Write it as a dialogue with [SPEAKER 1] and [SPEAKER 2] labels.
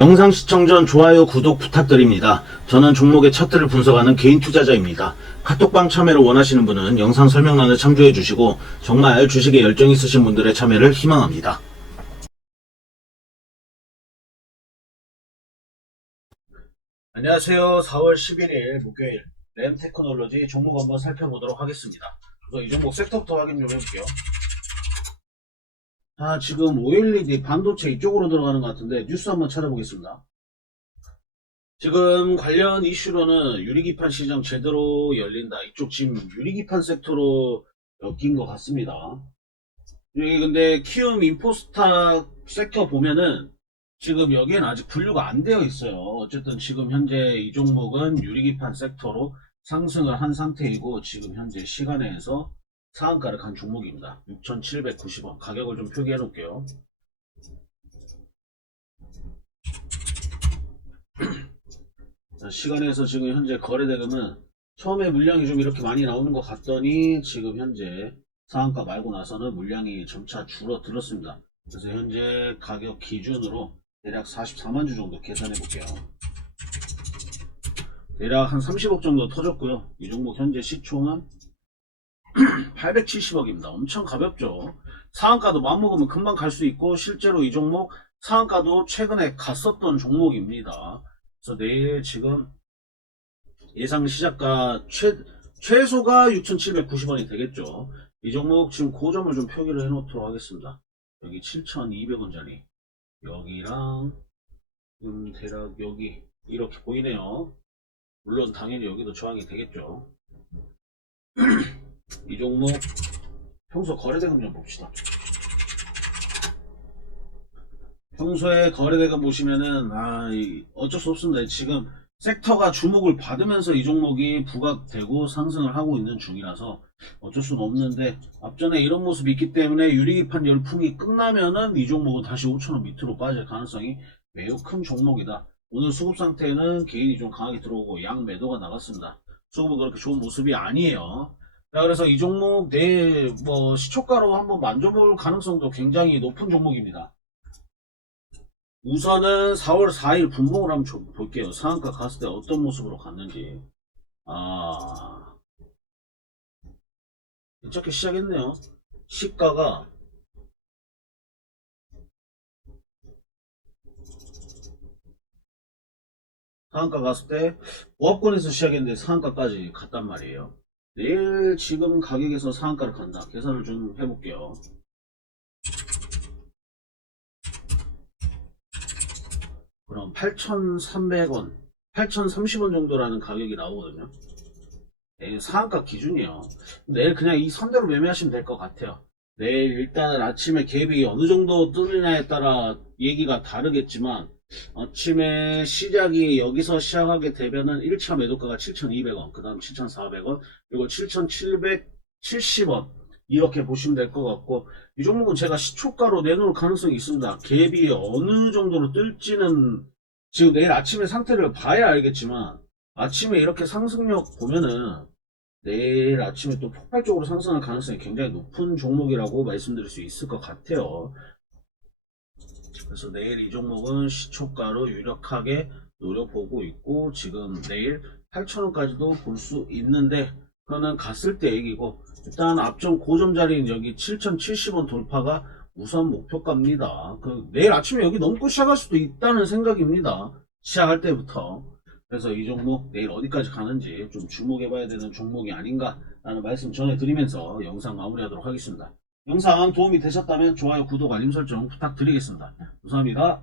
[SPEAKER 1] 영상 시청 전 좋아요, 구독 부탁드립니다. 저는 종목의 차트를 분석하는 개인 투자자입니다. 카톡방 참여를 원하시는 분은 영상 설명란을 참조해 주시고 정말 주식에 열정 있으신 분들의 참여를 희망합니다. 안녕하세요. 4월 11일 목요일 램 테크놀로지 종목 한번 살펴보도록 하겠습니다. 우선 이 종목 섹터부터 확인 좀 해볼게요. 아, 지금 OLED 반도체 이쪽으로 들어가는 것 같은데 뉴스 한번 찾아보겠습니다. 지금 관련 이슈로는 유리기판 시장 제대로 열린다. 이쪽 지금 유리기판 섹터로 엮인 것 같습니다. 여기 근데 키움 인포스타 섹터 보면은 지금 여기엔 아직 분류가 안 되어 있어요. 어쨌든 지금 현재 이 종목은 유리기판 섹터로 상승을 한 상태이고 지금 현재 시간에서 상한가를 간 종목입니다. 6,790원. 가격을 좀 표기해 놓을게요. 자, 시간에서 지금 현재 거래대금은 처음에 물량이 좀 이렇게 많이 나오는 것 같더니 지금 현재 상한가 말고 나서는 물량이 점차 줄어들었습니다. 그래서 현재 가격 기준으로 대략 44만 주 정도 계산해 볼게요. 대략 한 30억 정도 터졌고요. 이 종목 현재 시총은 870억입니다. 엄청 가볍죠. 상한가도 마음먹으면 금방 갈 수 있고 실제로 이 종목 상한가도 최근에 갔었던 종목입니다. 그래서 내일 지금 예상 시작가 최, 최소가 6,790원이 되겠죠. 이 종목 지금 고점을 좀 표기를 해놓도록 하겠습니다. 여기 7,200원짜리 여기랑 음, 대략 여기 이렇게 보이네요. 물론 당연히 여기도 저항이 되겠죠. 이 종목 평소 거래대금 좀 봅시다. 평소에 거래대금 보시면은 아 이- 어쩔 수 없습니다. 지금 섹터가 주목을 받으면서 이 종목이 부각되고 상승을 하고 있는 중이라서 어쩔 수는 없는데 앞전에 이런 모습이 있기 때문에 유리기판 열풍이 끝나면은 이 종목은 다시 5천원 밑으로 빠질 가능성이 매우 큰 종목이다. 오늘 수급 상태는 개인이 좀 강하게 들어오고 양 매도가 나갔습니다. 수급은 그렇게 좋은 모습이 아니에요. 자, 그래서 이 종목 내일 뭐 시초가로 한번 만져볼 가능성도 굉장히 높은 종목입니다. 우선은 4월 4일 분봉을 한번 좀 볼게요. 상한가 갔을 때 어떤 모습으로 갔는지. 아. 괜찮게 시작했네요. 시가가 상한가 갔을 때 보합권에서 시작했는데 상한가까지 갔단 말이에요. 내일 지금 가격에서 상한가를 간다. 계산을 좀 해볼게요. 그럼 8,300원, 8,030원 정도라는 가격이 나오거든요. 네, 상한가 기준이에요. 내일 그냥 이 선대로 매매하시면 될 것 같아요. 내일 일단은 아침에 갭이 어느 정도 뜨느냐에 따라 얘기가 다르겠지만 아침에 시작이 여기서 시작하게 되면은 1차 매도가가 7,200원, 그 다음 7,400원, 그리고 7,770원 이렇게 보시면 될 것 같고 이 종목은 제가 시초가로 내놓을 가능성이 있습니다. 갭이 어느 정도로 뜰지는 지금 내일 아침에 상태를 봐야 알겠지만 아침에 이렇게 상승력 보면은 내일 아침에 또 폭발적으로 상승할 가능성이 굉장히 높은 종목이라고 말씀드릴 수 있을 것 같아요. 그래서 내일 이 종목은 시초가로 유력하게 노려보고 있고 지금 내일 8,000원까지도 볼 수 있는데 그거는 갔을 때 얘기고 일단 앞전 고점 자리인 여기 7,070원 돌파가 우선 목표가입니다. 그 내일 아침에 여기 넘고 시작할 수도 있다는 생각입니다. 시작할 때부터. 그래서 이 종목 내일 어디까지 가는지 좀 주목해 봐야 되는 종목이 아닌가라는 말씀 전해드리면서 영상 마무리하도록 하겠습니다. 영상 도움이 되셨다면 좋아요, 구독, 알림 설정 부탁드리겠습니다. 감사합니다.